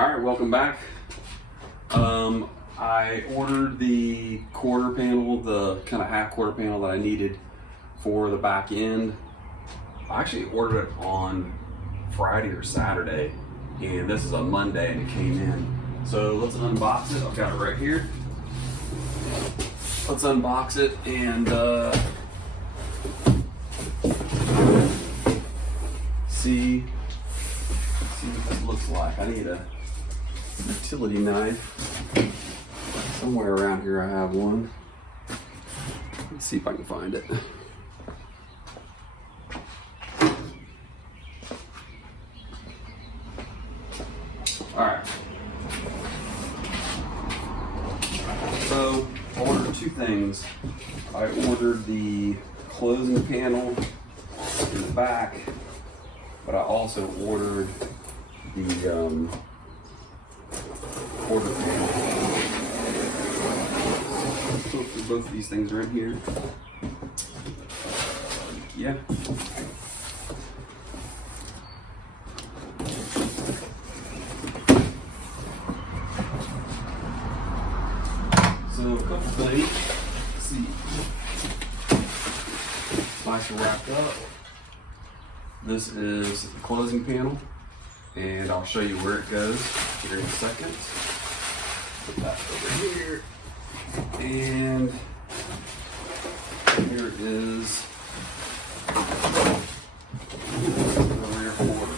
Alright, welcome back. I ordered the quarter panel, the kind of half quarter panel that I needed for the back end. I actually ordered it on Friday or Saturday, and this is a Monday and it came in. So let's unbox it. I've got it right here. Let's unbox it and see what this looks like. I need a utility knife. Somewhere around here I have one. Let's see if I can find it. Alright. So I ordered two things. I ordered the closing panel in the back, but I also ordered the quarter panel. Hopefully both of these things are in here. Yeah. So a couple things. Let's see. Nice and wrapped up. This is the closing panel, and I'll show you where it goes here in a second. Put that over here, and here is the rear quarter.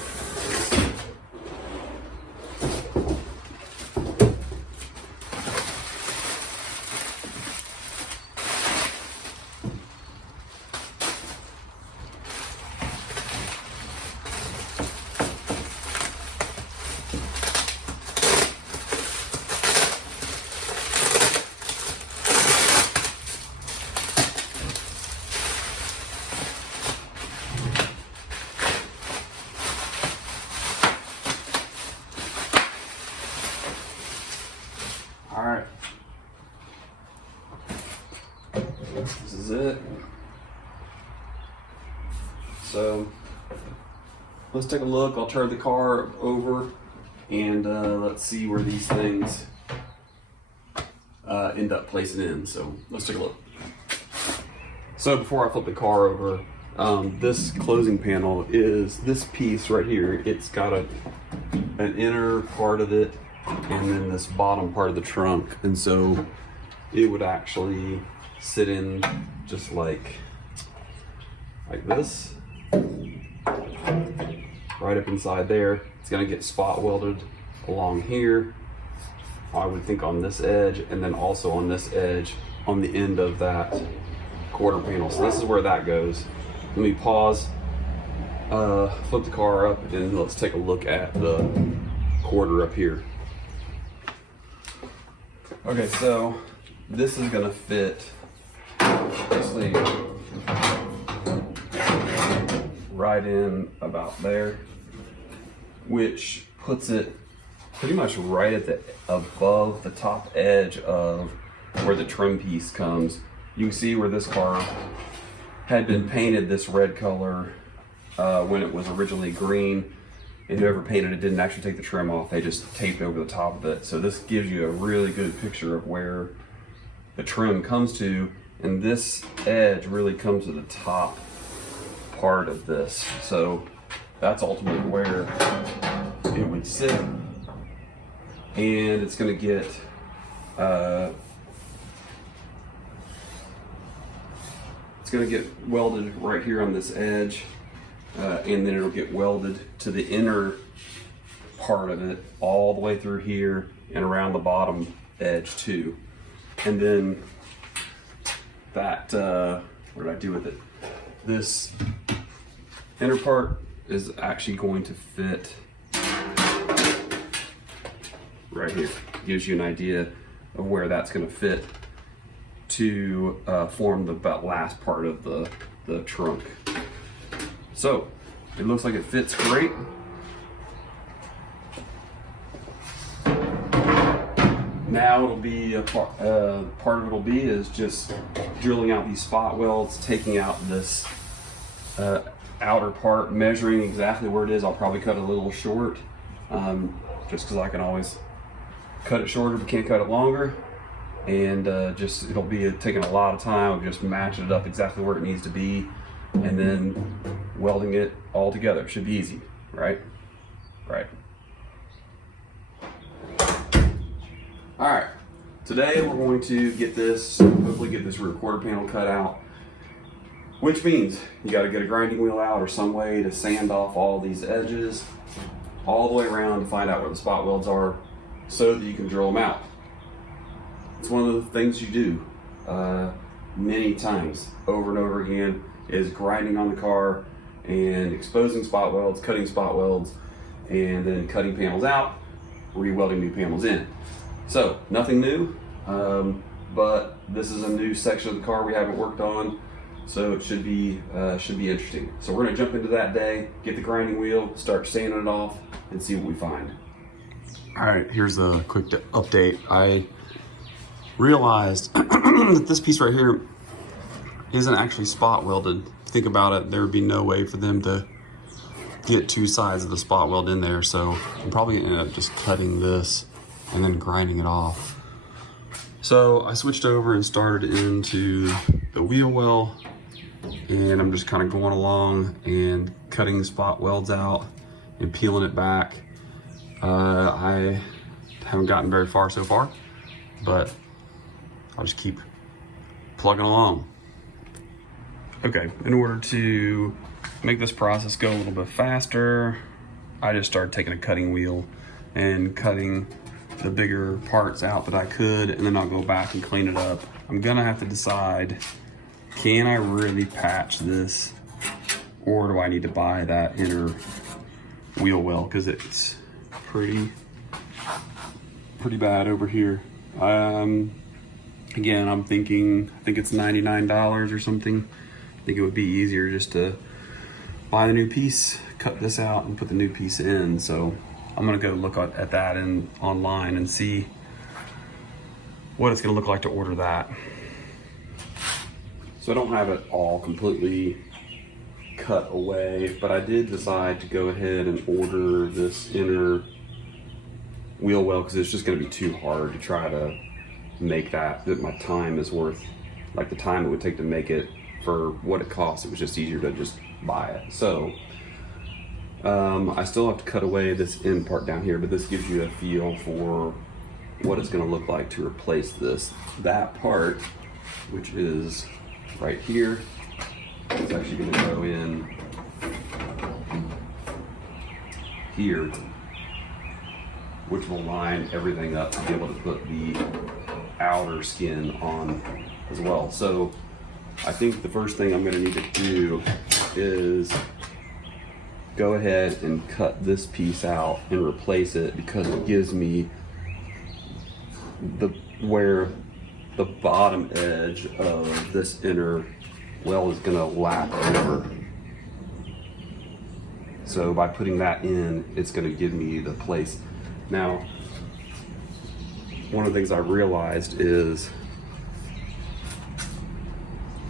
All right, this is it. So let's take a look. I'll turn the car over and let's see where these things end up placing in. So let's take a look. So before I flip the car over, this closing panel is this piece right here. It's got an inner part of it and then this bottom part of the trunk, and so it would actually sit in just like this, right up inside there. It's going to get spot welded along here, I would think on this edge, and then also on this edge on the end of that quarter panel. So this is where that goes. Let me pause, flip the car up, and let's take a look at the quarter up here. Okay, so this is gonna fit basically right in about there, which puts it pretty much right at the above the top edge of where the trim piece comes. You can see where this car had been painted this red color when it was originally green. And whoever painted it didn't actually take the trim off, they just taped over the top of it. So this gives you a really good picture of where the trim comes to, and this edge really comes to the top part of this. So that's ultimately where it would sit, and it's gonna get welded right here on this edge. And then it'll get welded to the inner part of it all the way through here and around the bottom edge too. And then that, what did I do with it? This inner part is actually going to fit right here. Gives you an idea of where that's going to fit to form the last part of the trunk. So it looks like it fits great. Now it'll be part of it'll be is just drilling out these spot welds, taking out this outer part, measuring exactly where it is. I'll probably cut it a little short just because I can always cut it shorter but can't cut it longer. And just it'll be taking a lot of time of just matching it up exactly where it needs to be and then welding it all together. Should be easy, right? Right. All right, today we're going to hopefully get this rear quarter panel cut out, which means you got to get a grinding wheel out or some way to sand off all these edges all the way around to find out where the spot welds are so that you can drill them out. It's one of the things you do many times over and over again is grinding on the car and exposing spot welds, cutting spot welds, and then cutting panels out, re-welding new panels in. So nothing new, but this is a new section of the car we haven't worked on, so it should be interesting. So we're gonna jump into that day, get the grinding wheel, start sanding it off, and see what we find. All right, here's a quick update. I realized that this piece right here isn't actually spot welded. Think about it, there would be no way for them to get two sides of the spot weld in there, so I'm probably gonna end up just cutting this and then grinding it off. So I switched over and started into the wheel well, and I'm just kind of going along and cutting the spot welds out and peeling it back. I haven't gotten very far so far, but I'll just keep plugging along. Okay, in order to make this process go a little bit faster, I just started taking a cutting wheel and cutting the bigger parts out that I could, and then I'll go back and clean it up. I'm gonna have to decide, can I really patch this, or do I need to buy that inner wheel well, because it's pretty bad over here. Again, I think it's $99 or something. I think it would be easier just to buy the new piece, cut this out, and put the new piece in. So I'm gonna go look at that online and see what it's gonna look like to order that. So I don't have it all completely cut away, but I did decide to go ahead and order this inner wheel well because it's just gonna be too hard to try to make that my time is worth, like the time it would take to make it for what it costs. It was just easier to just buy it. So I still have to cut away this end part down here, but this gives you a feel for what it's gonna look like to replace that part, which is right here. It's actually gonna go in here, which will line everything up to be able to put the outer skin on as well. So I think the first thing I'm gonna need to do is go ahead and cut this piece out and replace it, because it gives me where the bottom edge of this inner well is gonna lap over. So by putting that in, it's gonna give me the place. Now, one of the things I realized is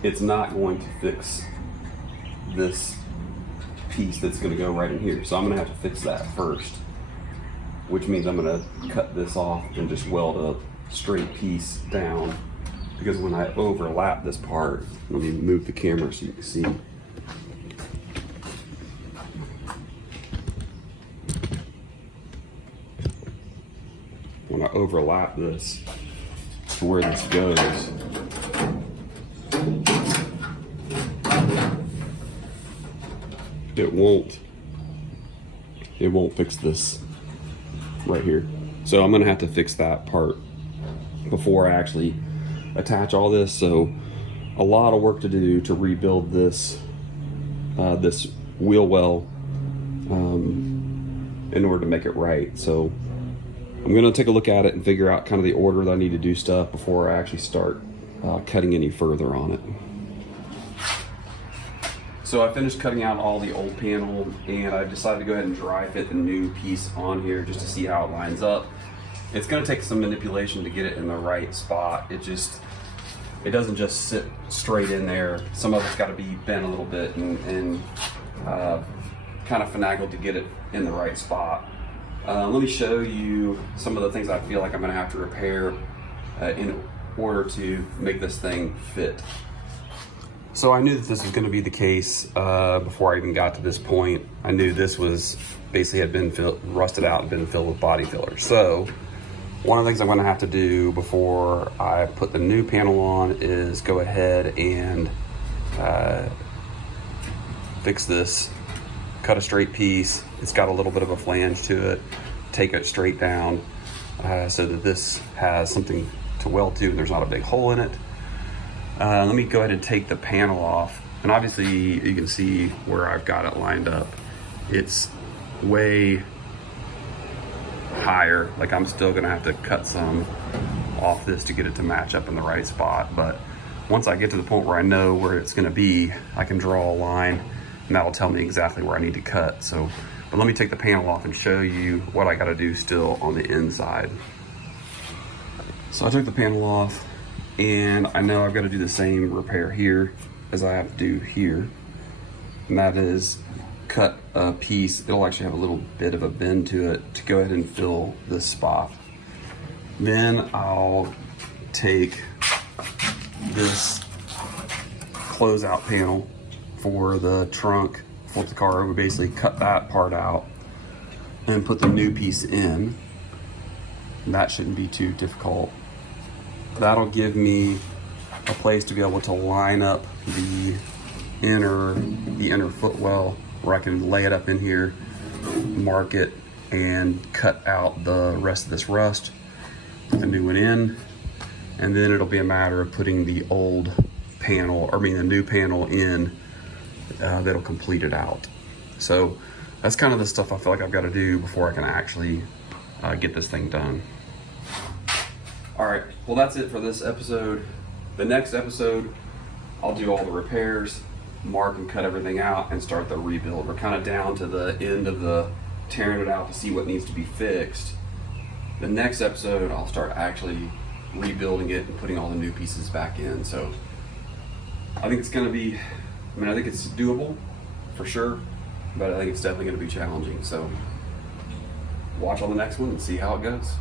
it's not going to fix this piece that's going to go right in here. So I'm going to have to fix that first, which means I'm going to cut this off and just weld a straight piece down, because when I overlap this part, let me move the camera so you can see. When I overlap this to where this goes, it won't fix this right here. So I'm gonna have to fix that part before I actually attach all this. So a lot of work to do to rebuild this this wheel well in order to make it right. So I'm gonna take a look at it and figure out kind of the order that I need to do stuff before I actually start cutting any further on it. So I finished cutting out all the old panel, and I decided to go ahead and dry fit the new piece on here just to see how it lines up. It's gonna take some manipulation to get it in the right spot. It doesn't just sit straight in there. Some of it's gotta be bent a little bit and kind of finagled to get it in the right spot. Let me show you some of the things I feel like I'm gonna have to repair in order to make this thing fit. So I knew that this was gonna be the case before I even got to this point. I knew this was basically had been rusted out and been filled with body filler. So one of the things I'm gonna have to do before I put the new panel on is go ahead and fix this, cut a straight piece. It's got a little bit of a flange to it. Take it straight down so that this has something to weld to and there's not a big hole in it. Let me go ahead and take the panel off. And obviously you can see where I've got it lined up. It's way higher. Like I'm still gonna have to cut some off this to get it to match up in the right spot. But once I get to the point where I know where it's gonna be, I can draw a line and that'll tell me exactly where I need to cut. So, but let me take the panel off and show you what I gotta do still on the inside. So I took the panel off and I know I've gotta do the same repair here as I have to do here. And that is cut a piece. It'll actually have a little bit of a bend to it to go ahead and fill this spot. Then I'll take this closeout panel for the trunk, flip the car over, basically cut that part out and put the new piece in. And that shouldn't be too difficult. That'll give me a place to be able to line up the inner footwell where I can lay it up in here, mark it, and cut out the rest of this rust, put the new one in, and then it'll be a matter of putting the old panel, or I mean the new panel in, that'll complete it out. So that's kind of the stuff I feel like I've got to do before I can actually get this thing done. All right, well that's it for this episode. The next episode, I'll do all the repairs, mark and cut everything out, and start the rebuild. We're kind of down to the end of the tearing it out to see what needs to be fixed. The next episode, I'll start actually rebuilding it and putting all the new pieces back in. So I think it's gonna be, I mean, I think it's doable for sure, but I think it's definitely gonna be challenging. So watch on the next one and see how it goes.